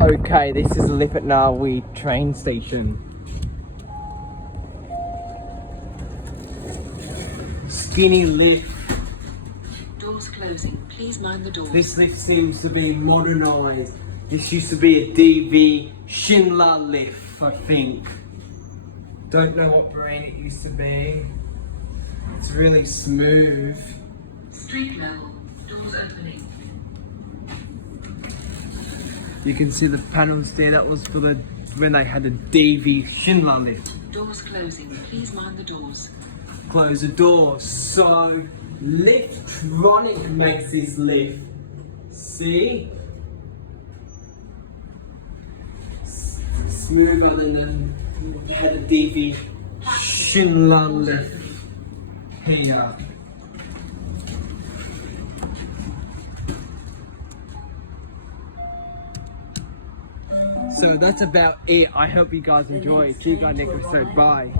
Okay, this is a lift at Narwee train station. Skinny lift. Doors closing. Please mind the doors. This lift seems to be modernised. This used to be a DV Shindler lift, I think. Don't know what brand it used to be. It's really smooth. Street level. Doors opening. You can see the panels there. That was for the when they had a DV Schindler lift. Doors closing. Please mind the doors. Close the door. So Liftronic makes this lift. See? Smoother than we had a DV Schindler lift here. So that's about it. I hope you guys enjoy. See you guys next episode. Bye.